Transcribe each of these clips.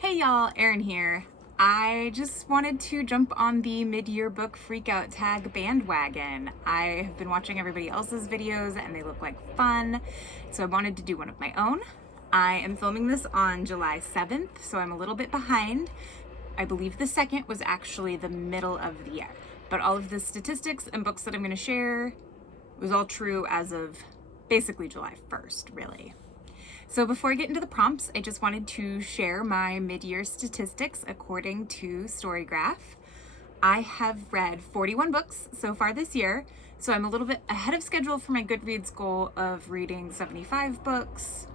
Hey y'all, Erin here. I just wanted to jump on the mid-year book freakout tag bandwagon. I have been watching everybody else's videos and they look like fun, so I wanted to do one of my own. I am filming this on July 7th, so I'm a little bit behind. I believe the second was actually the middle of the year, but all of the statistics and books that I'm going to share was all true as of basically July 1st, really. So before I get into the prompts, I just wanted to share my mid-year statistics according to Storygraph. I have read 41 books so far this year, so I'm a little bit ahead of schedule for my Goodreads goal of reading 75 books.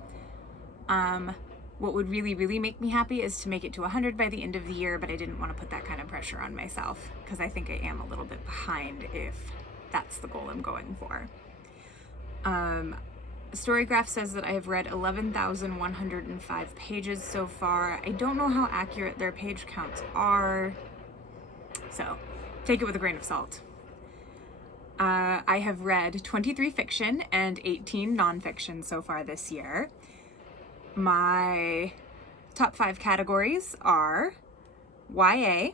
What would really make me happy is to make it to 100 by the end of the year, but I didn't want to put that kind of pressure on myself because I think I am a little bit behind if that's the goal I'm going for. Storygraph says that I have read 11,105 pages so far. I don't know how accurate their page counts are, so take it with a grain of salt. I have read 23 fiction and 18 nonfiction so far this year. My top 5 categories are YA,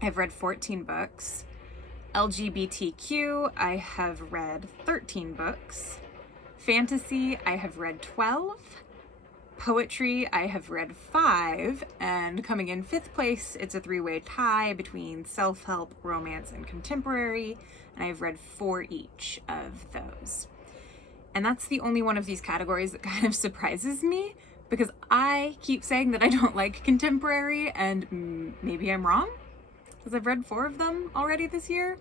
I've read 14 books. LGBTQ, I have read 13 books. Fantasy, I have read 12. Poetry, I have read 5. And coming in 5th place, it's a 3-way tie between self-help, romance, and contemporary. And I've read 4 each of those. And that's the only one of these categories that kind of surprises me because I keep saying that I don't like contemporary, and maybe I'm wrong because I've read 4 of them already this year.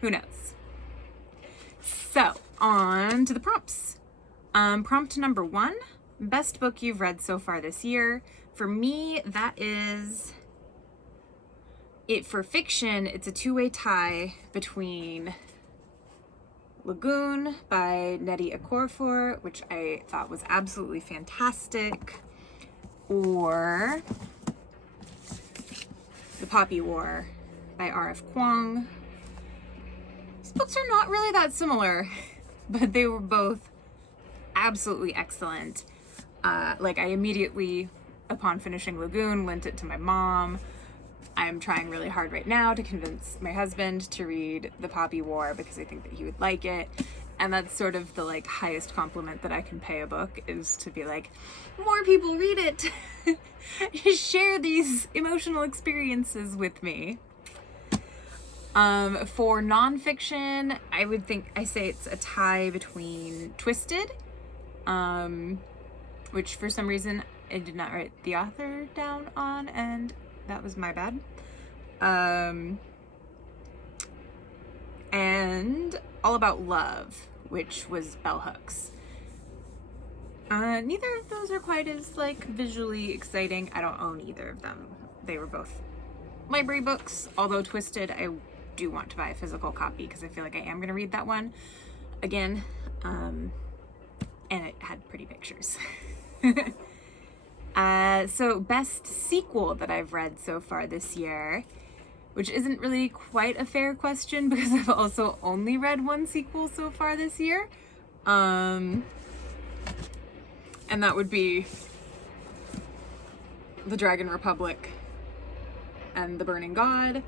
Who knows? So, on to the prompts. Prompt number 1, best book you've read so far this year. For me, that is it. For fiction, it's a 2-way tie between Lagoon by Nnedi Okorafor, which I thought was absolutely fantastic, or The Poppy War by R.F. Kuang. These books are not really that similar, but they were both absolutely excellent. I immediately, upon finishing Lagoon, lent it to my mom. I'm trying really hard right now to convince my husband to read The Poppy War because I think that he would like it. And that's sort of the highest compliment that I can pay a book, is to be like, more people read it. Share these emotional experiences with me. For nonfiction, I say it's a tie between Twisted, which for some reason I did not write the author down on, and that was my bad. And All About Love, which was Bell Hooks. Neither of those are quite as visually exciting. I don't own either of them. They were both library books, although Twisted I do want to buy a physical copy because I feel like I am going to read that one again. And it had pretty pictures. So best sequel that I've read so far this year, which isn't really quite a fair question because I've also only read 1 sequel so far this year. And that would be The Dragon Republic and The Burning God.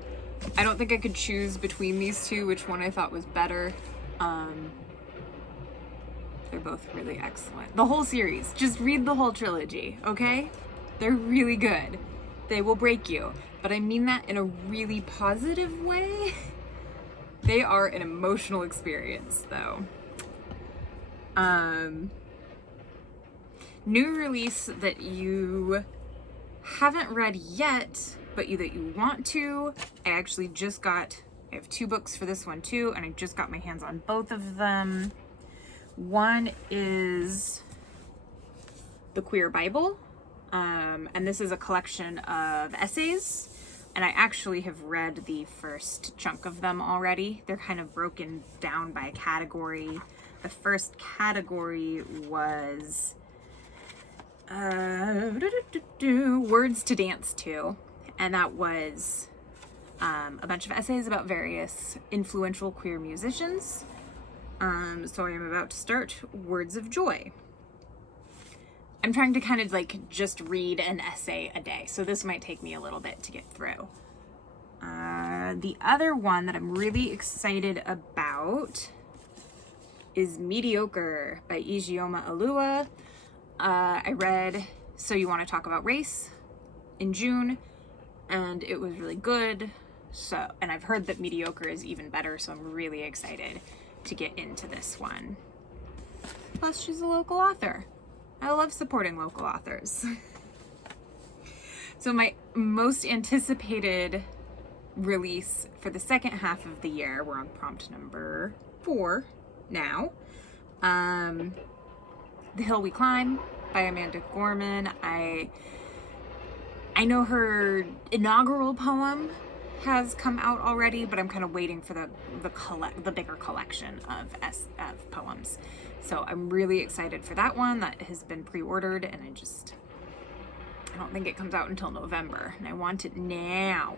I don't think I could choose between these two which one I thought was better. They're both really excellent. The whole series. Just read the whole trilogy, okay? They're really good. They will break you. But I mean that in a really positive way. They are an emotional experience, though. New release that you haven't read yet, but that you want to. I have 2 books for this one too, and I just got my hands on both of them. One is The Queer Bible, and this is a collection of essays, and I actually have read the first chunk of them already. They're kind of broken down by category. The first category was Words to Dance To, and that was a bunch of essays about various influential queer musicians. So I am about to start Words of Joy. I'm trying to kind of like just read an essay a day, so this might take me a little bit to get through. The other one that I'm really excited about is Mediocre by Ijeoma Oluwa. I read So You Want to Talk About Race in June, and it was really good. So, and I've heard that Mediocre is even better, so I'm really excited to get into this one. Plus, she's a local author. I love supporting local authors. So my most anticipated release for the second half of the year, we're on prompt number 4 now. The Hill We Climb by Amanda Gorman. I know her inaugural poem has come out already, but I'm kind of waiting for the bigger collection of poems. So I'm really excited for that one. That has been pre-ordered, and I don't think it comes out until November, and I want it now.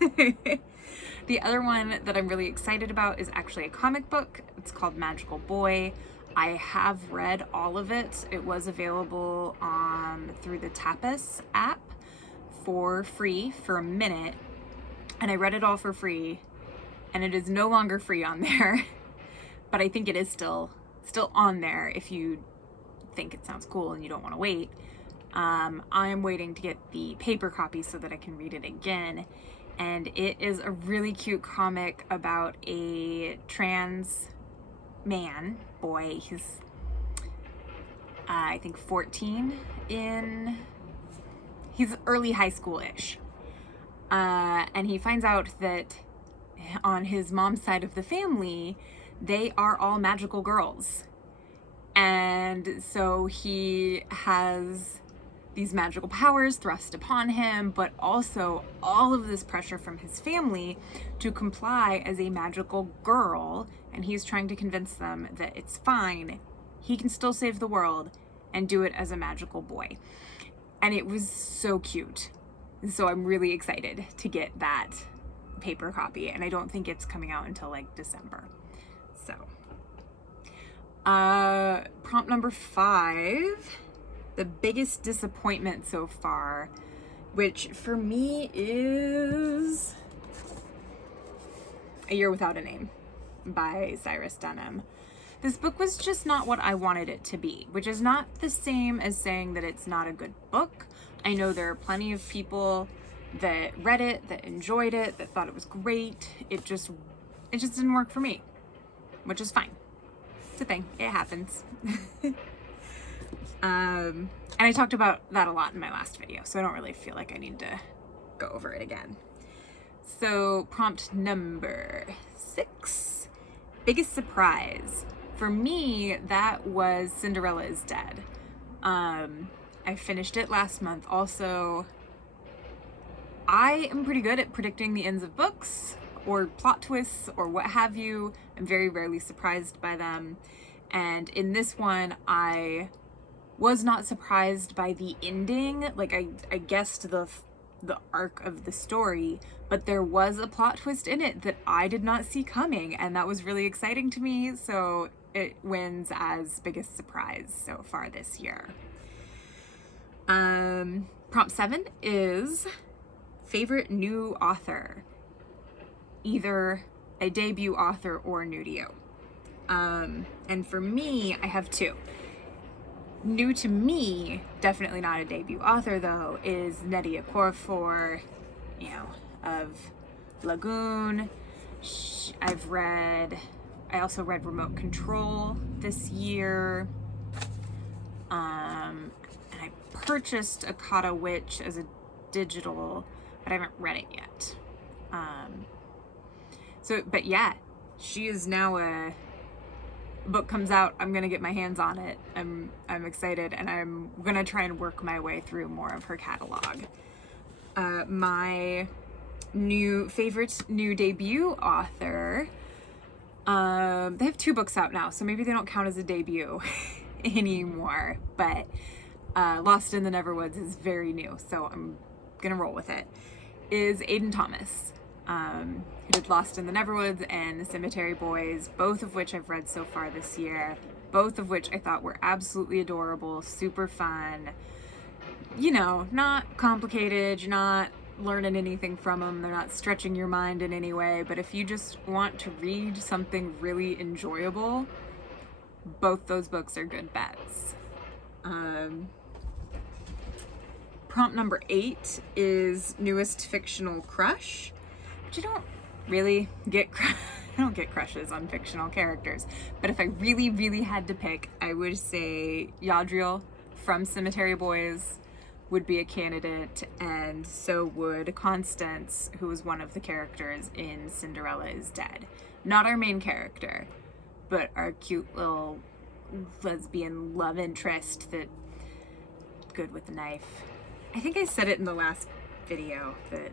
The other one that I'm really excited about is actually a comic book. It's called Magical Boy. I have read all of it. It was available through the Tapas app for free for a minute, and I read it all for free, and it is no longer free on there, but I think it is still on there if you think it sounds cool and you don't want to wait. I'm waiting to get the paper copy so that I can read it again. And it is a really cute comic about a trans boy. He's, I think 14 he's early high school-ish. And he finds out that on his mom's side of the family, they are all magical girls. And so he has these magical powers thrust upon him, but also all of this pressure from his family to comply as a magical girl, and he's trying to convince them that it's fine, he can still save the world, and do it as a magical boy. And it was so cute. So I'm really excited to get that paper copy, and I don't think it's coming out until like December. So, prompt number 5, the biggest disappointment so far, which for me is A Year Without a Name by Cyrus Dunham. This book was just not what I wanted it to be, which is not the same as saying that it's not a good book. I know there are plenty of people that read it, that enjoyed it, that thought it was great. It just didn't work for me, which is fine. It's a thing. It happens. And I talked about that a lot in my last video, so I don't really feel like I need to go over it again. So prompt number 6, biggest surprise. For me, that was Cinderella is Dead. I finished it last month. Also, I am pretty good at predicting the ends of books or plot twists or what have you. I'm very rarely surprised by them. And in this one, I was not surprised by the ending. Like I guessed the arc of the story, but there was a plot twist in it that I did not see coming, and that was really exciting to me. So it wins as biggest surprise so far this year. Prompt 7 is favorite new author, either a debut author or new to you. And for me, I have 2. New to me, definitely not a debut author though, is Mediocre for, of Lagoon. I also read Remote Control this year. And I purchased Akata Witch as a digital, but I haven't read it yet. But yeah, she is now a book comes out, I'm gonna get my hands on it. I'm excited, and I'm gonna try and work my way through more of her catalog. My favorite new debut author, they have 2 books out now, so maybe they don't count as a debut anymore, but Lost in the Neverwoods is very new, so I'm gonna roll with it, is Aiden Thomas, who did Lost in the Neverwoods and The Cemetary Boys, both of which I've read so far this year. both of which I thought were absolutely adorable, super fun. You know, not complicated, you're not learning anything from them, they're not stretching your mind in any way, but if you just want to read something really enjoyable, both those books are good bets. Prompt number 8 is Newest Fictional Crush, which I don't really get I don't get crushes on fictional characters, but if I really, really had to pick, I would say Yadriel from Cemetary Boys would be a candidate, and so would Constance, who was one of the characters in Cinderella is Dead. Not our main character, but our cute little lesbian love interest that good with a knife. I think I said it in the last video that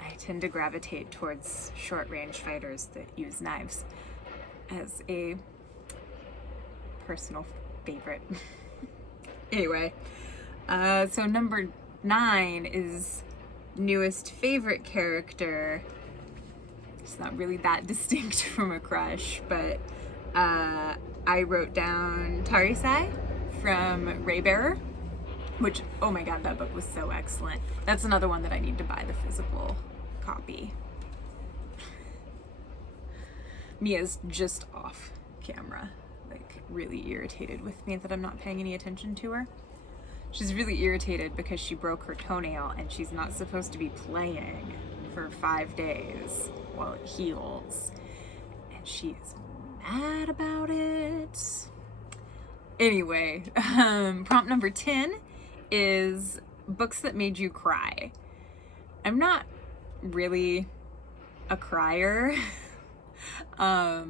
I tend to gravitate towards short-range fighters that use knives as a personal favorite. Anyway, so number 9 is Newest Favorite Character. It's not really that distinct from a crush, but I wrote down Tarisai from Raybearer, which, oh my god, that book was so excellent. That's another one that I need to buy the physical copy. Mia's just off camera, like really irritated with me that I'm not paying any attention to her. She's really irritated because she broke her toenail and she's not supposed to be playing for 5 days while it heals. And she is mad about it. Anyway, prompt number 10 is books that made you cry. I'm not really a crier. I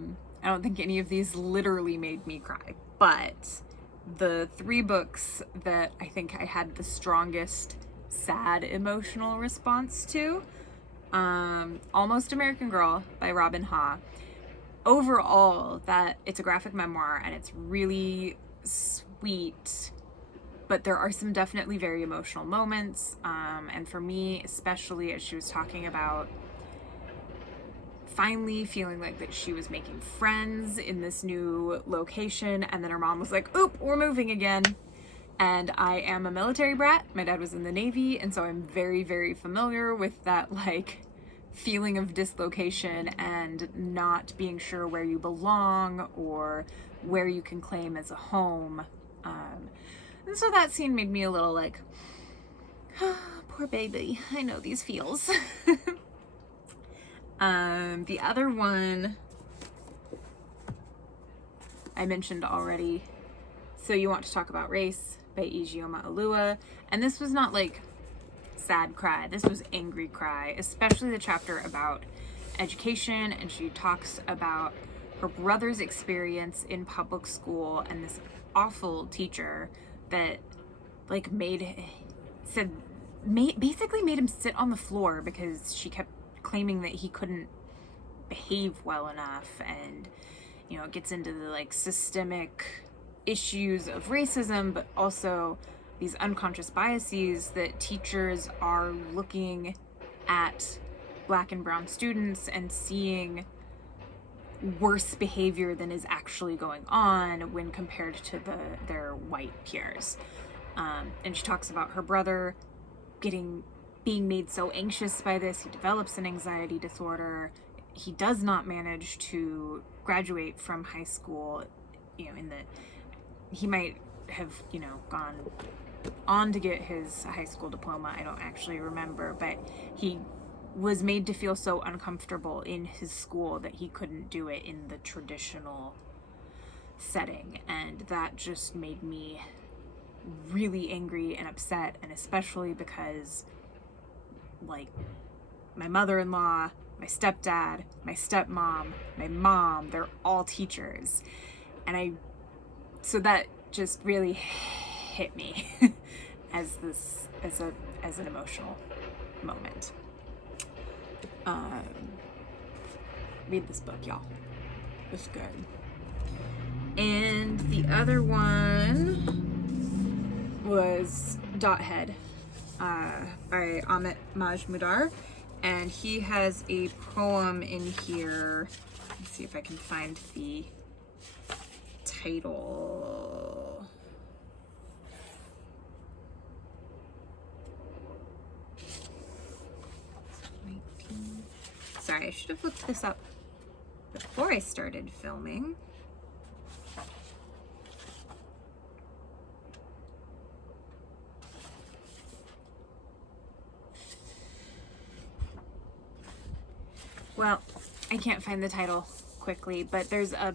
don't think any of these literally made me cry, but the 3 books that I think I had the strongest sad emotional response to, Almost American Girl by Robin Ha. Overall, that it's a graphic memoir and it's really sweet, but there are some definitely very emotional moments, and for me especially, as she was talking about finally feeling like that she was making friends in this new location, and then her mom was like, oop, we're moving again. And I am a military brat. My dad was in the Navy, and so I'm very, very familiar with that like feeling of dislocation and not being sure where you belong or where you can claim as a home. And so that scene made me a little like, oh, poor baby, I know these feels. The other one I mentioned already, So You Want to Talk About Race by Ijeoma Oluwa. And this was not like sad cry, this was angry cry, especially the chapter about education, and she talks about her brother's experience in public school and this awful teacher that like basically made him sit on the floor because she kept claiming that he couldn't behave well enough, and you know, it gets into the like systemic issues of racism, but also these unconscious biases that teachers are looking at Black and brown students and seeing worse behavior than is actually going on when compared to their white peers. And she talks about her brother being made so anxious by this. He develops an anxiety disorder. He does not manage to graduate from high school. You know, he might have, you know, gone on to get his high school diploma. I don't actually remember, but he was made to feel so uncomfortable in his school that he couldn't do it in the traditional setting. And that just made me really angry and upset, and especially because like my mother-in-law, my stepdad, my stepmom, my mom, they're all teachers. And so that just really hit me as an emotional moment. Read this book, y'all. It's good. And the other one was Dothead by Amit Majmudar, and he has a poem in here. Let's see if I can find the title. Sorry, I should have looked this up before I started filming. Well, I can't find the title quickly, but there's a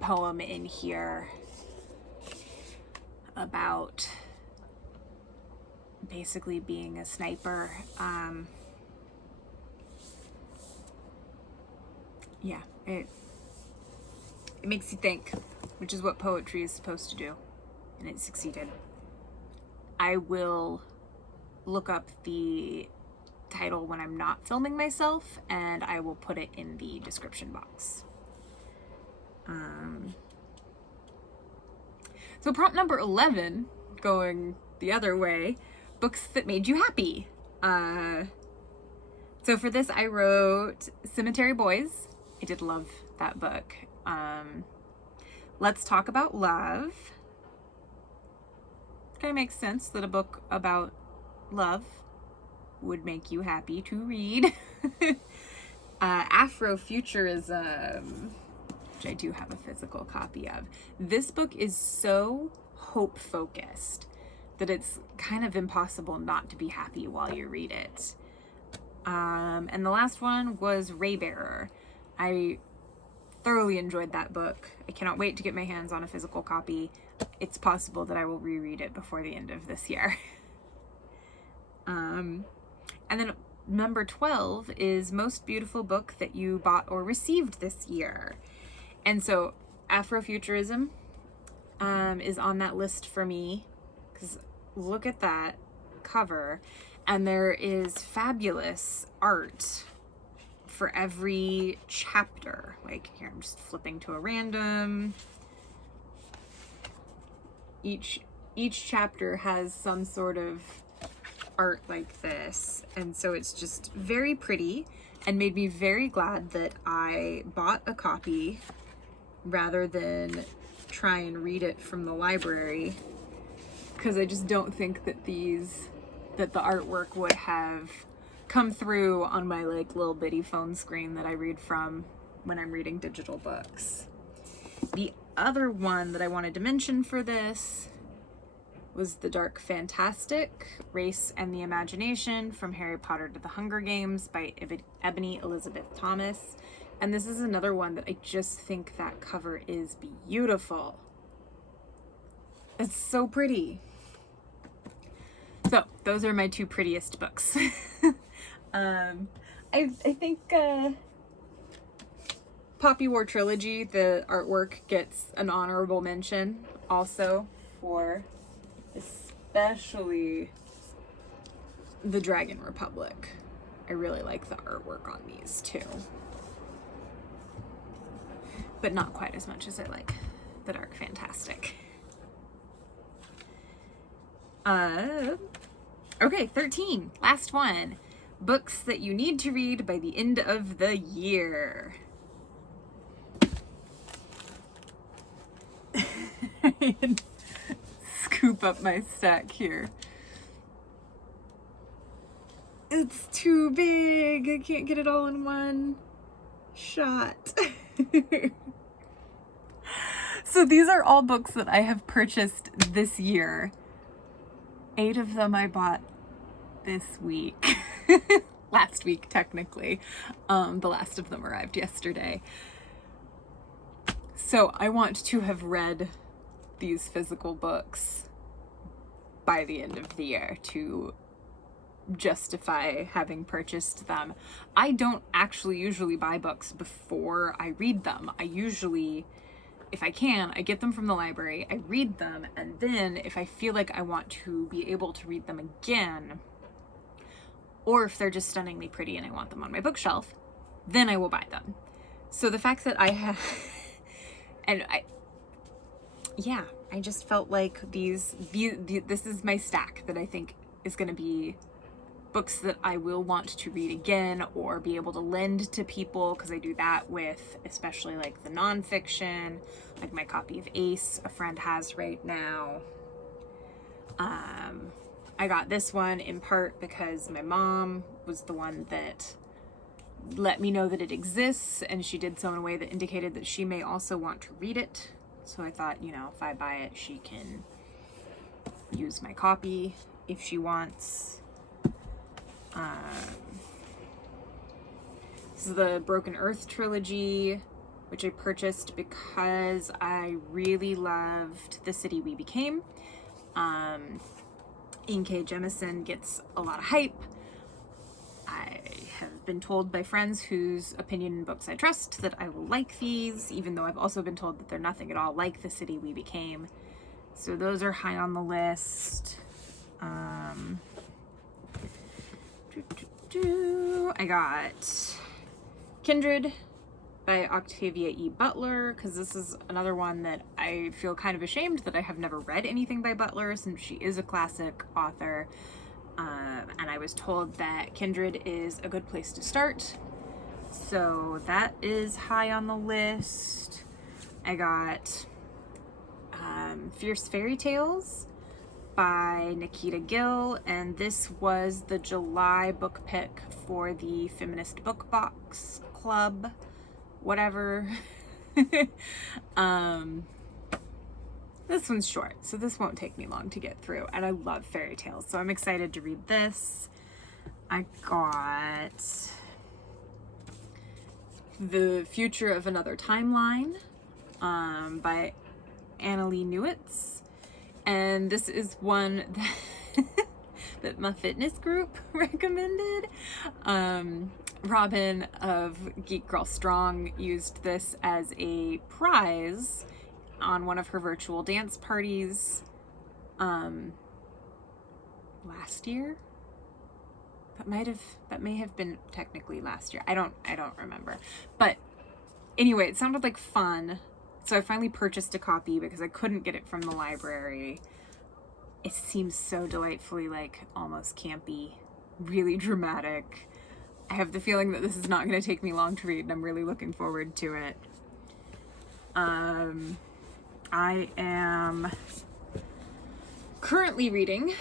poem in here about basically being a sniper. Yeah, it makes you think, which is what poetry is supposed to do, and it succeeded. I will look up the title when I'm not filming myself, and I will put it in the description box. So prompt number 11, going the other way, books that made you happy. So for this I wrote Cemetary Boys. I did love that book. Let's Talk About Love. Kind of makes sense that a book about love would make you happy to read. Afrofuturism, which I do have a physical copy of. This book is so hope-focused that it's kind of impossible not to be happy while you read it. And the last one was Raybearer. I thoroughly enjoyed that book. I cannot wait to get my hands on a physical copy. It's possible that I will reread it before the end of this year. And then number 12 is most beautiful book that you bought or received this year. And so Afrofuturism is on that list for me, because look at that cover, and there is fabulous art for every chapter. Like here, I'm just flipping to a random. Each chapter has some sort of art like this, and so it's just very pretty and made me very glad that I bought a copy rather than try and read it from the library, because I just don't think that the artwork would have come through on my like little bitty phone screen that I read from when I'm reading digital books. The other one that I wanted to mention for this was The Dark Fantastic, Race and the Imagination, From Harry Potter to the Hunger Games by Ebony Elizabeth Thomas. And this is another one that I just think that cover is beautiful. It's so pretty. So those are my two prettiest books. I think Poppy War Trilogy, the artwork gets an honorable mention also for especially the Dragon Republic. I really like the artwork on these too, but not quite as much as I like The Dark Fantastic. Okay, 13, last one. Books that you need to read by the end of the year. Scoop up my stack here. It's too big. I can't get it all in one shot. So these are all books that I have purchased this year. 8 of them I bought this week. Last week, technically. The last of them arrived yesterday. So I want to have read these physical books by the end of the year to justify having purchased them. I don't actually usually buy books before I read them. I usually, if I can, I get them from the library, I read them, and then if I feel like I want to be able to read them again, or if they're just stunningly pretty and I want them on my bookshelf, then I will buy them. So the fact that I have, and I just felt like this is my stack that I think is going to be books that I will want to read again or be able to lend to people, because I do that with especially like the nonfiction, like my copy of Ace a friend has right now. I got this one in part because my mom was the one that let me know that it exists, and she did so in a way that indicated that she may also want to read it. So I thought, you know, if I buy it, she can use my copy if she wants. This is the Broken Earth trilogy, which I purchased because I really loved The City We Became. Ian K. Jemisin gets a lot of hype. I have been told by friends whose opinion in books I trust that I will like these, even though I've also been told that they're nothing at all like The City We Became. So those are high on the list. I got Kindred by Octavia E. Butler, because this is another one that I feel kind of ashamed that I have never read anything by Butler, since she is a classic author. And I was told that Kindred is a good place to start. So that is high on the list. I got Fierce Fairy Tales by Nikita Gill, and this was the July book pick for the Feminist Book Box Club, whatever. This one's short, so this won't take me long to get through, and I love fairy tales, so I'm excited to read this. I got The Future of Another Timeline by Annalee Newitz, and this is one that my fitness group recommended. Robin of Geek Girl Strong used this as a prize on one of her virtual dance parties last year. That may have been technically last year. I don't remember. But anyway, it sounded like fun. So I finally purchased a copy because I couldn't get it from the library. It seems so delightfully like almost campy, really dramatic. I have the feeling that this is not going to take me long to read, and I'm really looking forward to it. I am currently reading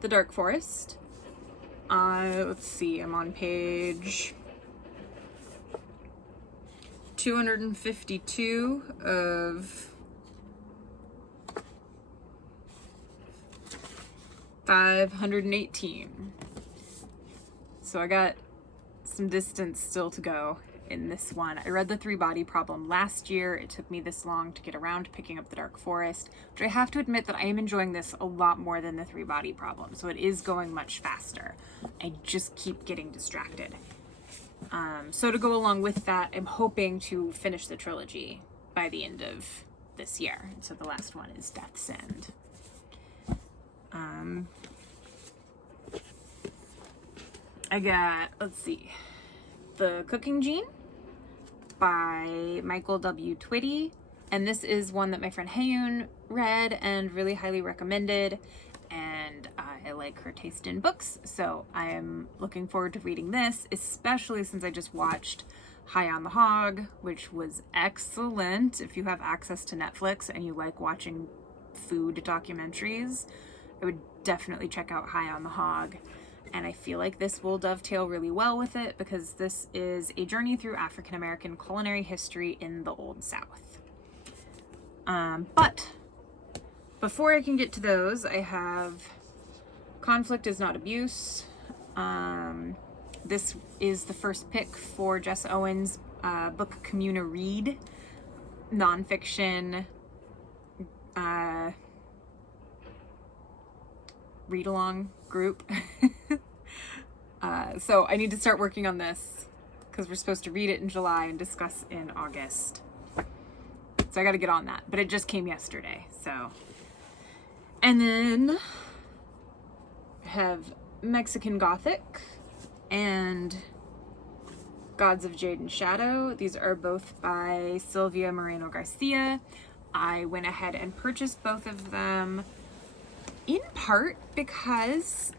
The Dark Forest. Let's see, I'm on page 252 of 518. So I got some distance still to go in this one. I read The Three Body Problem last year. It took me this long to get around to picking up The Dark Forest, which I have to admit that I am enjoying this a lot more than The Three Body Problem, so it is going much faster. I just keep getting distracted. So to go along with that, I'm hoping to finish the trilogy by the end of this year. So the last one is Death's End. I got, let's see, The Cooking Gene by Michael W. Twitty, and this is one that my friend Hayun read and really highly recommended, and I like her taste in books, so I am looking forward to reading this, especially since I just watched High on the Hog, which was excellent. If you have access to Netflix and you like watching food documentaries, I would definitely check out High on the Hog. And I feel like this will dovetail really well with it because this is a journey through African American culinary history in the Old South. But before I can get to those, I have Conflict is Not Abuse. This is the first pick for Jess Owens' book Communa Read, nonfiction read-along group. So I need to start working on this because we're supposed to read it in July and discuss in August. So I got to get on that, but it just came yesterday. So, and then I have Mexican Gothic and Gods of Jade and Shadow. These are both by Silvia Moreno Garcia. I went ahead and purchased both of them in part because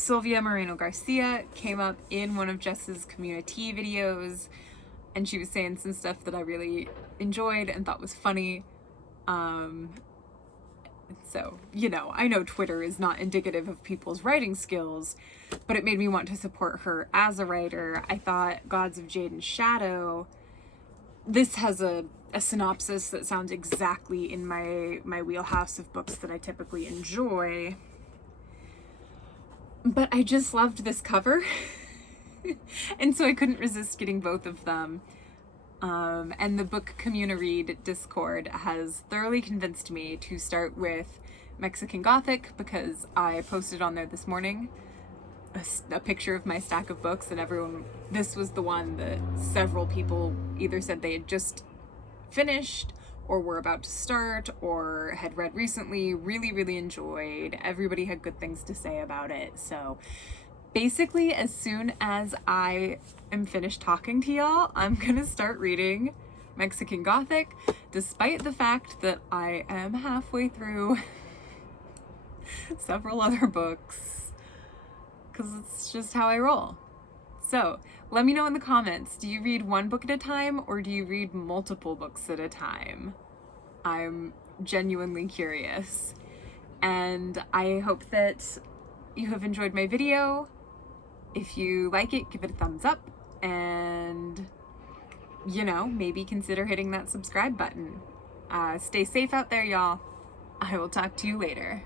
Sylvia Moreno Garcia came up in one of Jess's community videos, and she was saying some stuff that I really enjoyed and thought was funny. So, you know, I know Twitter is not indicative of people's writing skills, but it made me want to support her as a writer. I thought Gods of Jade and Shadow, this has a synopsis that sounds exactly in my wheelhouse of books that I typically enjoy. But I just loved this cover. And so I couldn't resist getting both of them. And the book Communiread Discord has thoroughly convinced me to start with Mexican Gothic, because I posted on there this morning a picture of my stack of books, and this was the one that several people either said they had just finished or were about to start or had read recently, really enjoyed. Everybody had good things to say about it. So basically, as soon as I am finished talking to y'all, I'm gonna start reading Mexican Gothic, despite the fact that I am halfway through several other books, because it's just how I roll. So let me know in the comments, do you read one book at a time or do you read multiple books at a time? I'm genuinely curious. And I hope that you have enjoyed my video. If you like it, give it a thumbs up, and, you know, maybe consider hitting that subscribe button. Stay safe out there, y'all. I will talk to you later.